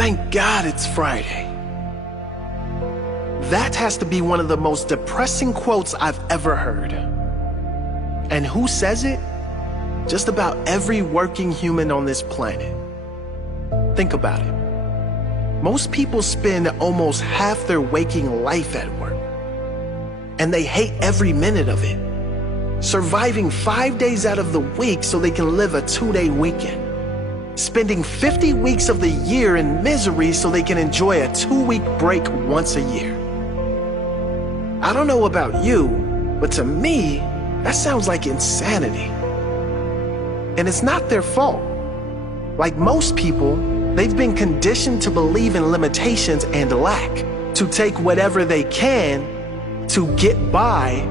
Thank God it's Friday. That has to be one of the most depressing quotes I've ever heard. And who says it? Just about every working human on this planet. Think about it. Most people spend almost half their waking life at work, and they hate every minute of it, surviving 5 days out of the week so they can live a 2-day weekend, spending 50 weeks of the year in misery so they can enjoy a 2-week break once a year. I don't know about you, but to me, that sounds like insanity. And it's not their fault. Like most people, they've been conditioned to believe in limitations and lack, to take whatever they can, to get by,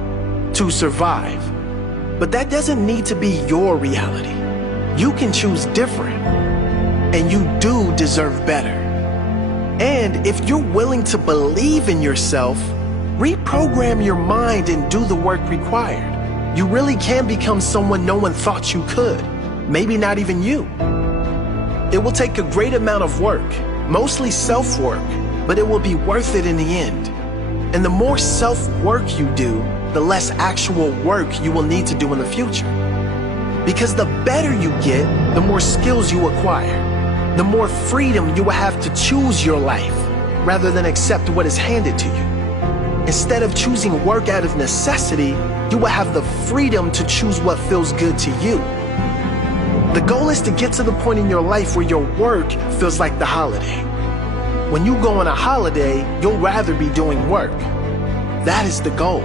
to survive. But that doesn't need to be your reality. You can choose different, and you do deserve better. And if you're willing to believe in yourself, reprogram your mind and do the work required, you really can become someone no one thought you could, maybe not even you. It will take a great amount of work, mostly self-work, but it will be worth it in the end. And the more self-work you do, the less actual work you will need to do in the future. Because the better you get, the more skills you acquire, the more freedom you will have to choose your life, rather than accept what is handed to you. Instead of choosing work out of necessity, you will have the freedom to choose what feels good to you. The goal is to get to the point in your life where your work feels like the holiday. When you go on a holiday, you'll rather be doing work. That is the goal.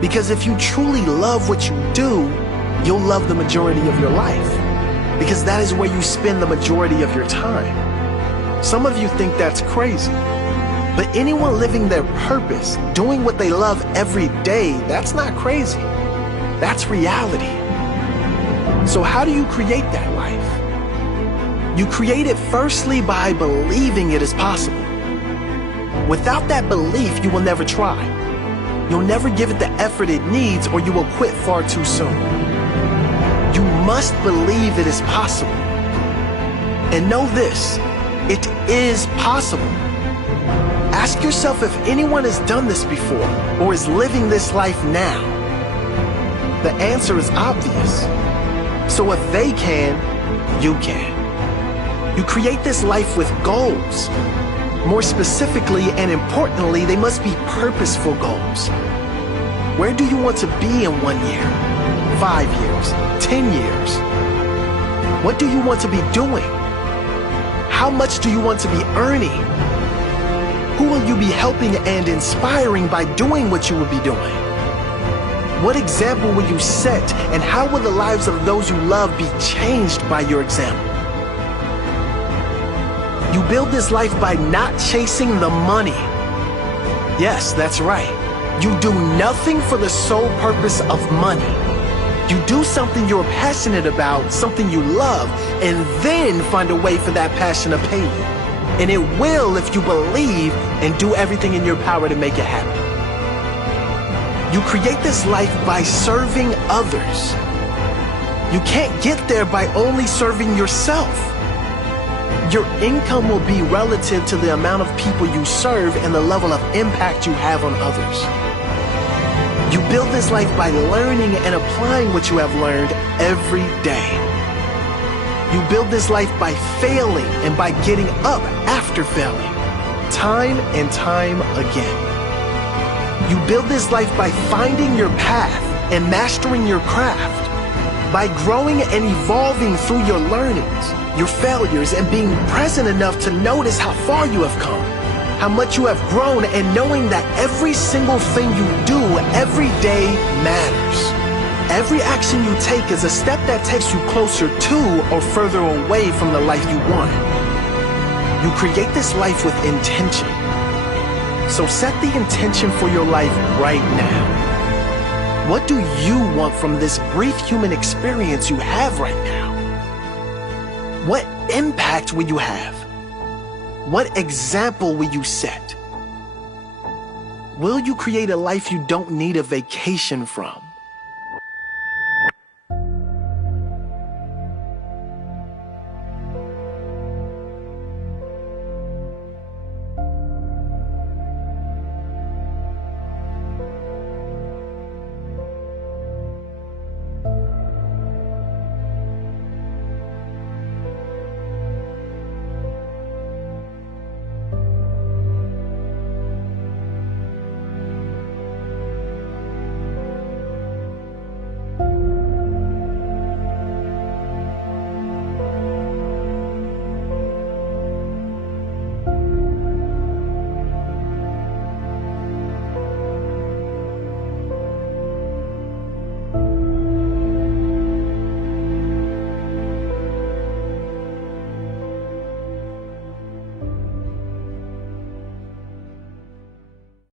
Because if you truly love what you do, you'll love the majority of your life. Because that is where you spend the majority of your time. Some of you think that's crazy. But anyone living their purpose, doing what they love every day, that's not crazy. That's reality. So how do you create that life? You create it firstly by believing it is possible. Without that belief, you will never try. You'll never give it the effort it needs, or you will quit far too soon. You must believe it is possible. And know this, it is possible. Ask yourself if anyone has done this before or is living this life now. The answer is obvious. So if they can, you can. You create this life with goals. More specifically and importantly, they must be purposeful goals. Where do you want to be in 1 year, 5 years, 10 years? What do you want to be doing? How much do you want to be earning? Who will you be helping and inspiring by doing what you will be doing? What example will you set, and how will the lives of those you love be changed by your example? You build this life by not chasing the money. Yes, that's right. You do nothing for the sole purpose of money. You do something you're passionate about, something you love, and then find a way for that passion to pay you. And it will if you believe and do everything in your power to make it happen. You create this life by serving others. You can't get there by only serving yourself. Your income will be relative to the amount of people you serve and the level of impact you have on others. You build this life by learning and applying what you have learned every day. You build this life by failing and by getting up after failing, time and time again. You build this life by finding your path and mastering your craft, by growing and evolving through your learnings, your failures, and being present enough to notice how far you have come, how much you have grown, and knowing that every single thing you do every day matters. Every action you take is a step that takes you closer to or further away from the life you want. You create this life with intention. So set the intention for your life right now. What do you want from this brief human experience you have right now? What impact will you have? What example will you set? Will you create a life you don't need a vacation from?